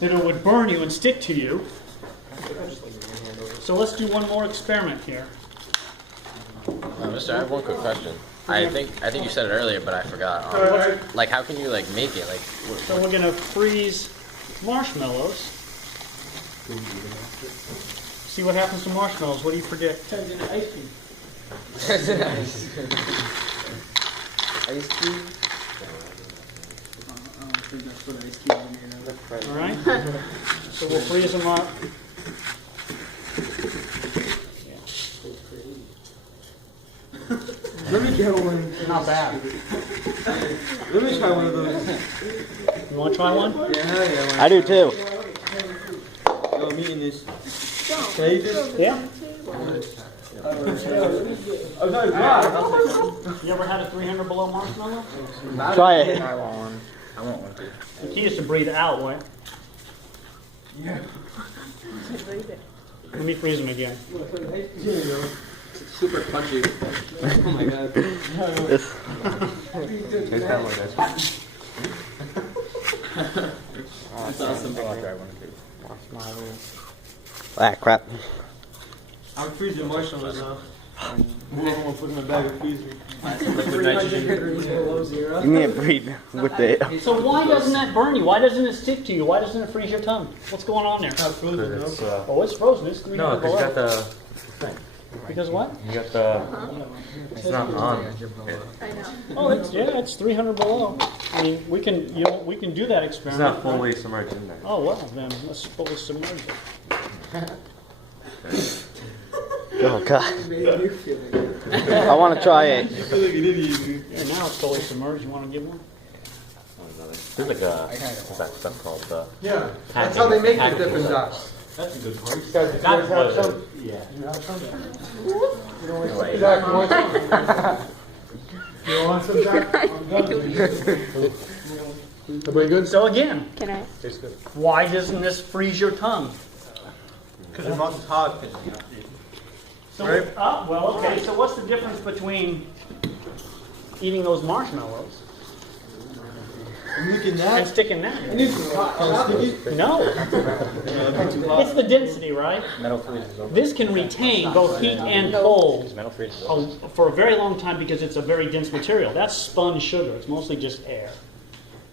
that it would burn you and stick to you. So let's do one more experiment here. Mister, I have one quick question. I think you said it earlier, but I forgot. Like, how can you like make it? Like, So we're gonna freeze marshmallows. See what happens to marshmallows. What do you predict? Turns into ice cream. Ice cream? I don't think that's what ice cream is made of. All right. So we'll freeze them up. Let me get one. Not bad. Let me try one of those. You want to try one? Yeah. I do too. Yo, I'm eating this. Can I eat this? Yeah. I'm not glad. You ever had a 300 below marshmallow? Try it. I want one. I want one too. The key is to breathe out, right? Yeah. Let me freeze them again. Super punchy. Oh my god. That's awesome. I'll try one too. Ah, crap. I'm freezing marshmallows now. I'm gonna put in my bag and freeze me. Liquid nitrogen. Below zero. You need to breathe with it. So why doesn't that burn you? Why doesn't it stick to you? Why doesn't it freeze your tongue? What's going on there? Not frozen, no? Oh, it's frozen. It's 300 No, because you below. got the thing. Because what? You got the. It's not on. I know. Oh, it's 300 below. I mean, we can do that It's experiment. not fully submerged in there. Oh well, then let's fully submerge it. Oh, God. Made you feel it. I want to try it. I feel like an idiot. Here, now it's fully submerged. You want to give one? There's like a. What's that stuff called? Yeah. That's how they make the Dippin' Dots. That's a good point. You guys have some? Yeah. You have some? Zach, you want some? You want some, Zach? I'm done. Everybody good? So again, Can I? why doesn't this freeze your tongue? Because your mouth is hot. So, Right. well, okay. So what's the difference between eating those marshmallows I'm looking and at sticking that? I need some hot. Sticky? No. It's the density, right? Metal freezes. This can retain both heat and cold Metal freezes. for a very long time because it's a very dense material. That's spun sugar. It's mostly just air.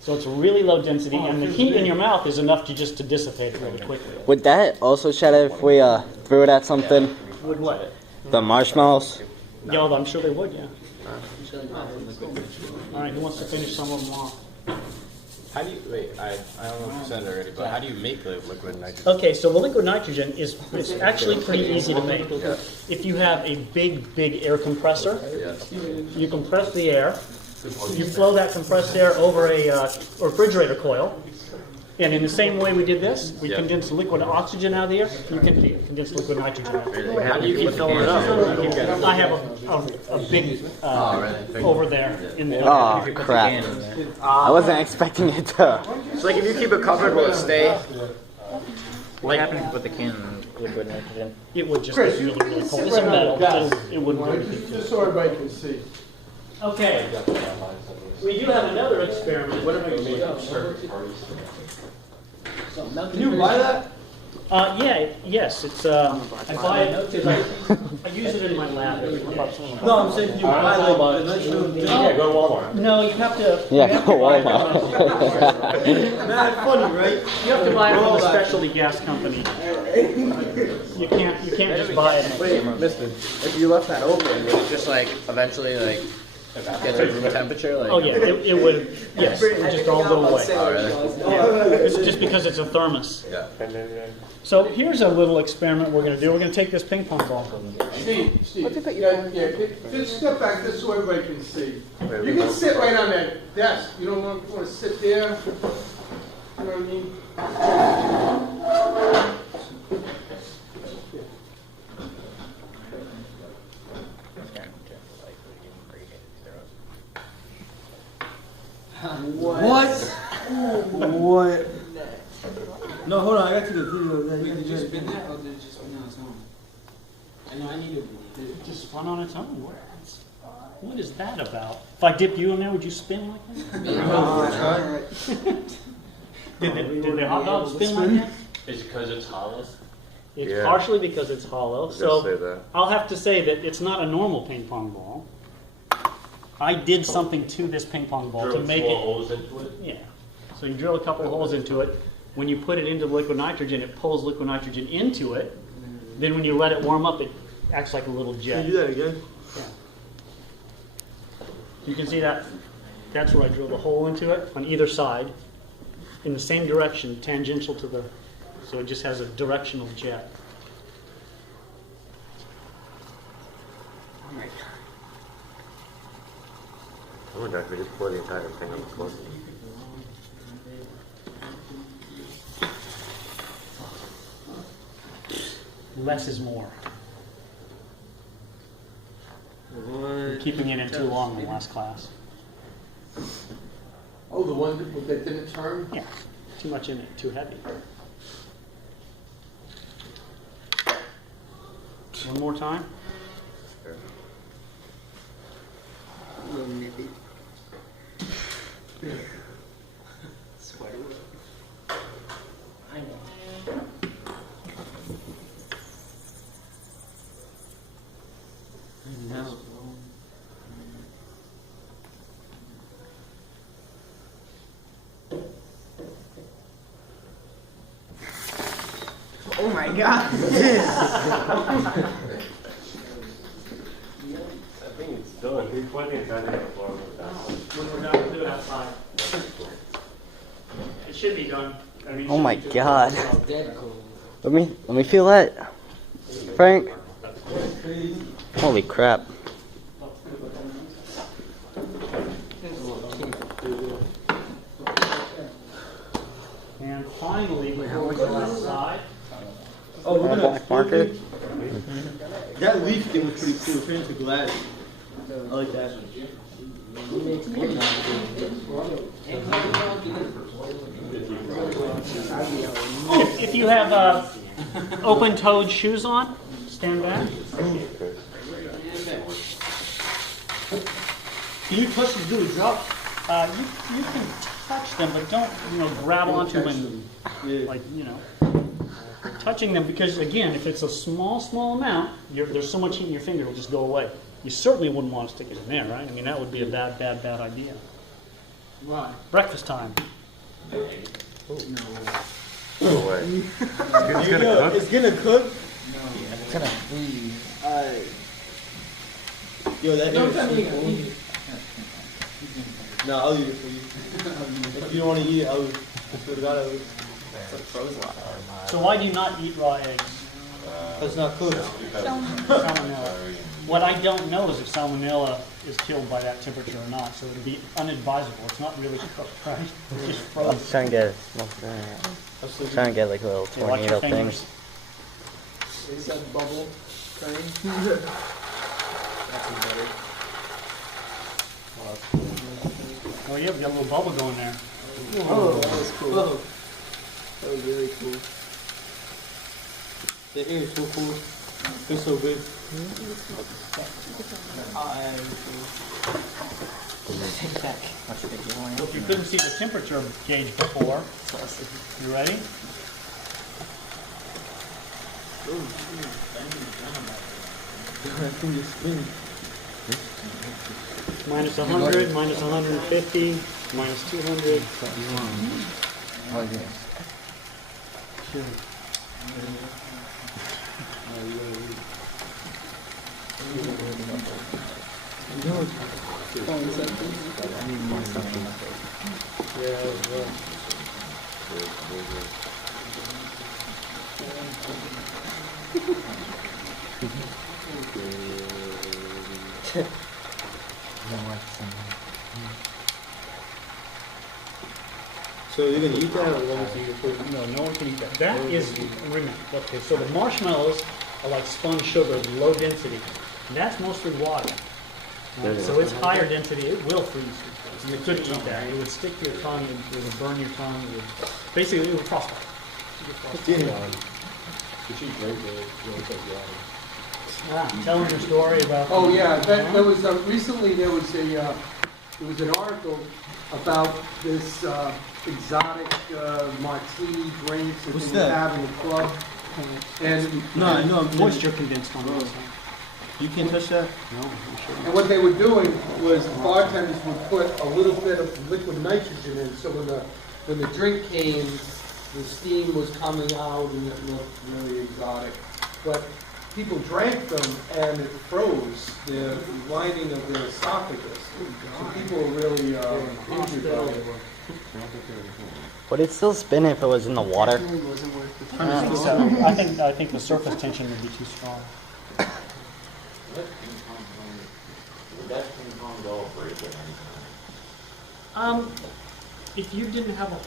So it's really low density, and the heat in your mouth is enough to dissipate it really quickly. Would that also shatter if we threw it at something? Would what? The marshmallows? Yeah, I'm sure they would, yeah. All right, who wants to finish some of them off? How do you wait? I don't know if you said it already, but how do you make the liquid nitrogen? Okay, so the liquid nitrogen is actually pretty easy to make. If you have a big air compressor, you compress the air, you flow that compressed air over a refrigerator coil, and in the same way we did this, we condense liquid oxygen out of the air, you can condense liquid nitrogen out of the air. How do you keep filling it up? I have a big over there in the Oh, crap. I wasn't expecting it to. So like if you keep it covered, will it stay? What happens if you put the can in liquid nitrogen? It would just be really, really cold. It's a metal, it wouldn't do anything to it. Just so everybody can see. Okay. We do have another experiment. What am I going to Can you buy that? Yes, it's I buy it because I use it in my lab. No, I'm saying can you buy like the nitrogen? Yeah, go to Walmart. No, you have to. Yeah, you have to buy it Walmart. Mad funny, right? You have to buy it from a specialty gas company. You can't just buy it. Wait, mister. If you left that open, would it just like eventually like get to room temperature? Like, Oh yeah, it would. Yes, it would just all go away. Oh, really? It's just because it's a thermos. Yeah. So here's a little experiment we're going to do. We're going to take this ping pong ball. Steve, What's it put your phone just step back this so everybody can see. You can sit right on that desk. You don't want to sit there. You know what I mean? What? What? No, hold on. I got to the video. Did it just spin that, or did it just spin on its own? I know I need it. It just spun on its own. What is that about? If I dip you in there, would you spin like that? Did the hot dog spin like that? Is it because it's hollow? It's Yeah. partially because it's hollow. Say So that. I'll have to say that it's not a normal ping pong ball. I did something to this ping pong ball to Drill make 4 it. holes into it? Yeah. So you drill a couple holes into it. When you put it into liquid nitrogen, it pulls liquid nitrogen into it. Then when you let it warm up, it acts like a little jet. Can you do that again? Yeah. You can see that. That's where I drilled a hole into it on either side, in the same direction, tangential to the. So it just has a directional jet. I wonder if we just pour the entire thing on the floor. Less is more. I'm keeping it in too long in the last class. Oh, the one that didn't turn? Yeah, too much in it, too heavy. One more time. Oh my god. I think it's done. He's putting it on the floor with that one. When we're done, we'll do it outside. It should be done. I mean, it Oh should my be just- God. Dead cool. Let me feel that. Frank. Holy crap. And finally, before we go outside, Oh, we're gonna. Black marker. That leaf thing was pretty cool. Turn into glass. I like that. if you have open-toed shoes on, stand back. Can you touch the little drop? You can touch them, but don't grab onto them and like touching them, because again, if it's a small amount, there's so much heat in your finger, it'll just go away. You certainly wouldn't want to stick it in there, right? I mean, that would be a bad idea. Why? Breakfast time. No way. It's gonna cook? It's gonna freeze. Yo, that is so cool. No, I'll eat it for you. If you don't want to eat it, I'll swear to God, I'll eat it. So why do you not eat raw eggs? It's not cooked. Salmonella. What I don't know is if salmonella is killed by that temperature or not, so it would be unadvisable. It's not really cooked, right? It's just I'm frozen. just trying to get trying to get like a little Okay, watch your tornado thing. fingers. Is that bubble train? Oh yeah, we got a little bubble going there. Oh, that was cool. That was really cool. The air is so cool. Feels so good. Well, if you couldn't see the temperature gauge before, you ready? I think it's spinning. Minus 100, minus 150, minus 200. So you're gonna eat that, or let me see your food? No, no one can eat that. That is, remember, okay, so the marshmallows are like spun sugar, low density. And that's mostly water. Right? So it's higher density, it will freeze you. You couldn't eat that. It would stick to your tongue, it would burn your tongue, it would, basically it would frostbite. Telling your story about. Oh yeah, that was recently. There was an article about this exotic martini drinks that they would have in the club. And Moisture condensed on it. You can't touch that? And what they were doing was the bartenders would put a little bit of liquid nitrogen in, so when the drink came, the steam was coming out and it looked really exotic. But people drank them and it froze the lining of their esophagus. So people were really injured by it. Would it still spin if it was in the water? I think the surface tension would be too strong. If you didn't have a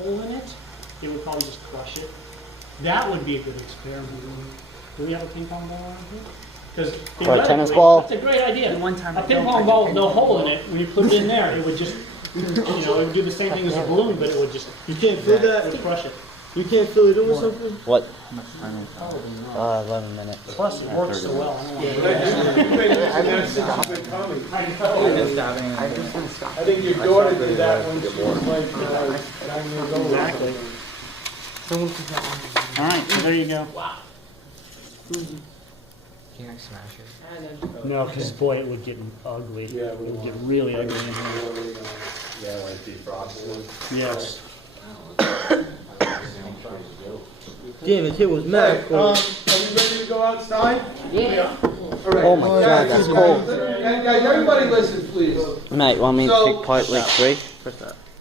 hole in it, it would probably just crush it. That would be a good experiment. Do we have a ping pong ball around here? Because Or a tennis ball? That's a great idea. One time A ping pong ball with no hole in it, when you put it in there, it would just, it would do the same thing as a balloon, but it would just, You can't feel it that? would crush it. You can't feel it doing something? What? 11 minutes. Plus, it works so well. I don't know. I think your daughter did that when she was like 9 years old. Exactly. All right, so there you go. Can I smash it? No, because boy, it would get ugly. It would get really ugly in here. Yeah, like defrosted. Yes. Damn, his hit was mad. Are we ready to go outside? Yeah. All right. Oh my God, that's cold. Guys, everybody listen, please. Mate, want me to So- take part like 3? Press that.